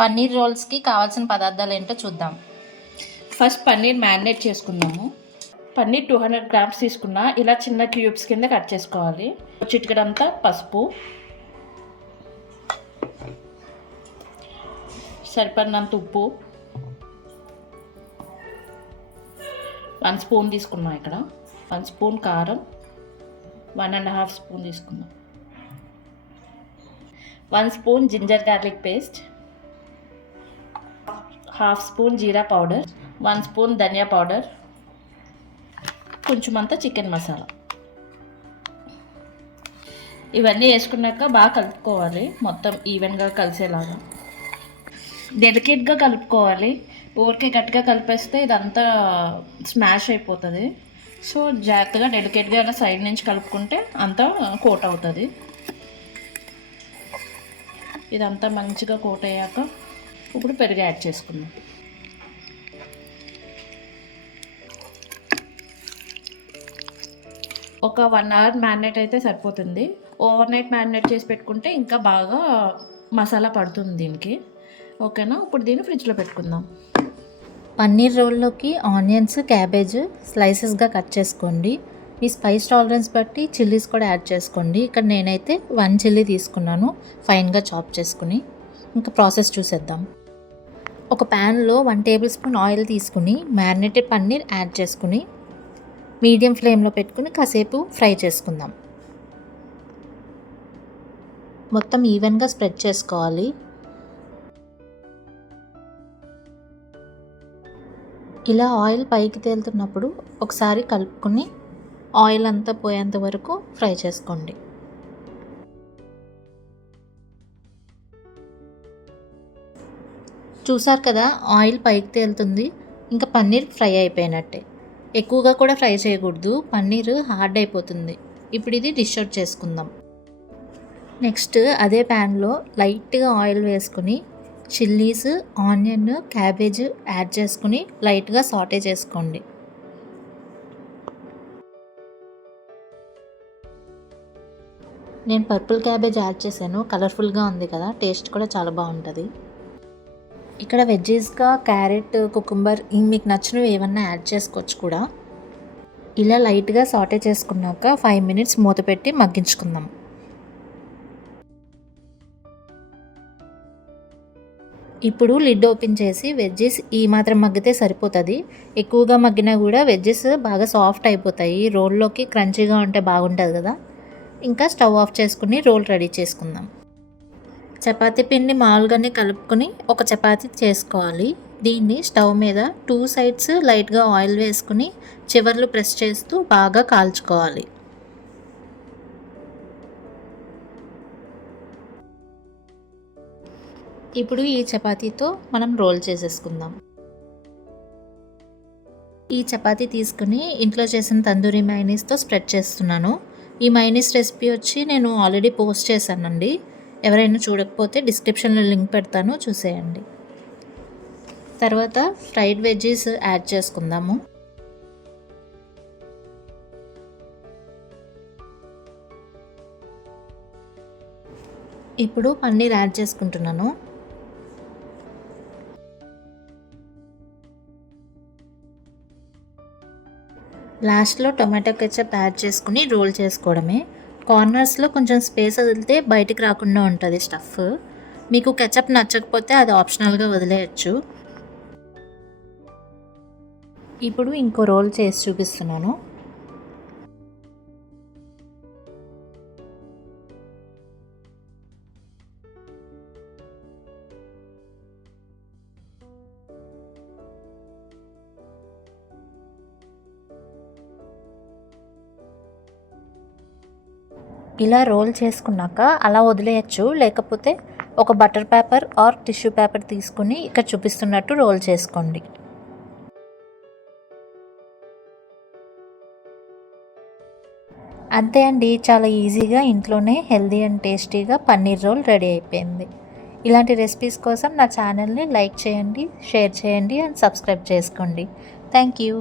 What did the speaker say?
పన్నీర్ రోల్స్కి కావాల్సిన పదార్థాలు ఏంటో చూద్దాం. ఫస్ట్ పన్నీర్ మ్యారినేట్ చేసుకుందాము. పన్నీర్ 200 గ్రామ్స్ తీసుకున్నా, ఇలా చిన్న క్యూబ్స్ కింద కట్ చేసుకోవాలి. చిటికెడంతా పసుపు, సరిపడినంత ఉప్పు, 1 స్పూన్ తీసుకున్నాం. ఇక్కడ 1 స్పూన్ కారం, 1.5 స్పూన్ తీసుకున్నాం. 1 spoon ginger garlic paste, 1/2 spoon జీరా పౌడర్, 1 స్పూన్ ధనియా పౌడర్, కొంచెం అంతా చికెన్ మసాలా. ఇవన్నీ వేసుకున్నాక బాగా కలుపుకోవాలి, మొత్తం ఈవెన్గా కలిసేలాగా. డెలికేట్గా కలుపుకోవాలి, ఊరికే గట్టిగా కలిపేస్తే ఇదంతా స్మాష్ అయిపోతుంది. సో జాగ్రత్తగా డెలికేట్గా ఇలా సైడ్ నుంచి కలుపుకుంటే అంతా కోట్ అవుతుంది. ఇదంతా మంచిగా కోట్ అయ్యాక ఇప్పుడు పెరుగు యాడ్ చేసుకుందాం. ఒక 1 అవర్ మ్యారినేట్ అయితే సరిపోతుంది. ఓవర్ నైట్ మ్యారినేట్ చేసి పెట్టుకుంటే ఇంకా బాగా మసాలా పడుతుంది దీనికి. ఓకేనా, ఇప్పుడు దీన్ని ఫ్రిడ్జ్లో పెట్టుకుందాం. పన్నీర్ రోల్లోకి ఆనియన్స్, క్యాబేజ్ స్లైసెస్గా కట్ చేసుకోండి. మీ స్పైస్ టాలరెన్స్ బట్టి చిల్లీస్ కూడా యాడ్ చేసుకోండి. ఇక్కడ నేనైతే 1 చిల్లీ తీసుకున్నాను, ఫైన్గా చాప్ చేసుకుని. ఇంకా ప్రాసెస్ చూసేద్దాం. ఒక ప్యాన్లో 1 టేబుల్ స్పూన్ ఆయిల్ తీసుకుని మ్యారినేటెడ్ పన్నీర్ యాడ్ చేసుకుని మీడియం ఫ్లేమ్లో పెట్టుకుని కాసేపు ఫ్రై చేసుకుందాం. మొత్తం ఈవెన్గా స్ప్రెడ్ చేసుకోవాలి. ఇలా ఆయిల్ పైకి తేలుతున్నప్పుడు ఒకసారి కలుపుకొని ఆయిల్ అంతా పోయేంత వరకు ఫ్రై చేసుకోండి. చూసారు కదా, ఆయిల్ పైకి తేలుతుంది. ఇంకా పన్నీర్ ఫ్రై అయిపోయినట్టే. ఎక్కువగా కూడా ఫ్రై చేయకూడదు, పన్నీర్ హార్డ్ అయిపోతుంది. ఇప్పుడు ఇది డిష్ అవుట్ చేసుకుందాం. నెక్స్ట్ అదే ప్యాన్లో లైట్గా ఆయిల్ వేసుకుని చిల్లీస్, ఆనియన్, క్యాబేజ్ యాడ్ చేసుకుని లైట్గా సాటే చేసుకోండి. నేను పర్పుల్ క్యాబేజ్ యాడ్ చేశాను, కలర్ఫుల్గా ఉంది కదా, టేస్ట్ కూడా చాలా బాగుంటుంది. ఇక్కడ వెజ్జెస్గా క్యారెట్, కుకుంబర్ మీకు నచ్చినవి ఏమన్నా యాడ్ చేసుకోవచ్చు కూడా. ఇలా లైట్గా సాటే చేసుకున్నాక 5 మినిట్స్ మూత పెట్టి మగ్గించుకుందాం. ఇప్పుడు లిడ్ ఓపెన్ చేసి వెజ్జెస్ ఈ మాత్రం మగ్గితే సరిపోతుంది. ఎక్కువగా మగ్గినా కూడా వెజ్జెస్ బాగా సాఫ్ట్ అయిపోతాయి, రోల్లోకి క్రంచీగా ఉంటే బాగుంటుంది కదా. ఇంకా స్టవ్ ఆఫ్ చేసుకుని రోల్ రెడీ చేసుకుందాం. చపాతీ పిండి మామూలుగానే కలుపుకొని ఒక చపాతీ చేసుకోవాలి. దీన్ని స్టవ్ మీద 2 సైడ్స్ లైట్గా ఆయిల్ వేసుకుని చివర్లు ప్రెస్ చేస్తూ బాగా కాల్చుకోవాలి. ఇప్పుడు ఈ చపాతీతో మనం రోల్ చేసేసుకుందాం. ఈ చపాతీ తీసుకుని ఇంట్లో చేసిన తందూరి మైనీస్తో స్ప్రెడ్ చేస్తున్నాను. ఈ మైనీస్ రెసిపీ వచ్చి నేను ఆల్రెడీ పోస్ట్ చేశానండి. ఎవరైనా చూడకపోతే డిస్క్రిప్షన్లో లింక్ పెడతాను, చూసేయండి. తర్వాత ఫ్రైడ్ వెజ్జెస్ యాడ్ చేసుకుందాము. ఇప్పుడు పన్నీర్ యాడ్ చేసుకుంటున్నాను. లాస్ట్లో టొమాటో కెచప్ యాడ్ చేసుకుని రోల్ చేసుకోవడమే. కార్నర్స్లో కొంచెం స్పేస్ వదిలితే బయటికి రాకుండా ఉంటుంది స్టఫ్. మీకు కెచప్ నచ్చకపోతే అది ఆప్షనల్గా వదిలేయచ్చు. ఇప్పుడు ఇంకో రోల్ చేసి చూపిస్తున్నాను. ఇలా రోల్ చేసుకున్నాక అలా వదిలేయచ్చు, లేకపోతే ఒక butter paper are tissue paper తీసుకుని ఇక్కడ చూపిస్తున్నట్టు రోల్ చేసుకోండి. అంతే అండి, చాలా ఈజీగా ఇంట్లోనే హెల్దీ అండ్ టేస్టీగా పన్నీర్ రోల్ రెడీ అయిపోయింది. ఇలాంటి రెసిపీస్ కోసం నా ఛానల్ని లైక్ చేయండి, షేర్ చేయండి అండ్ సబ్స్క్రైబ్ చేసుకోండి. Thank you.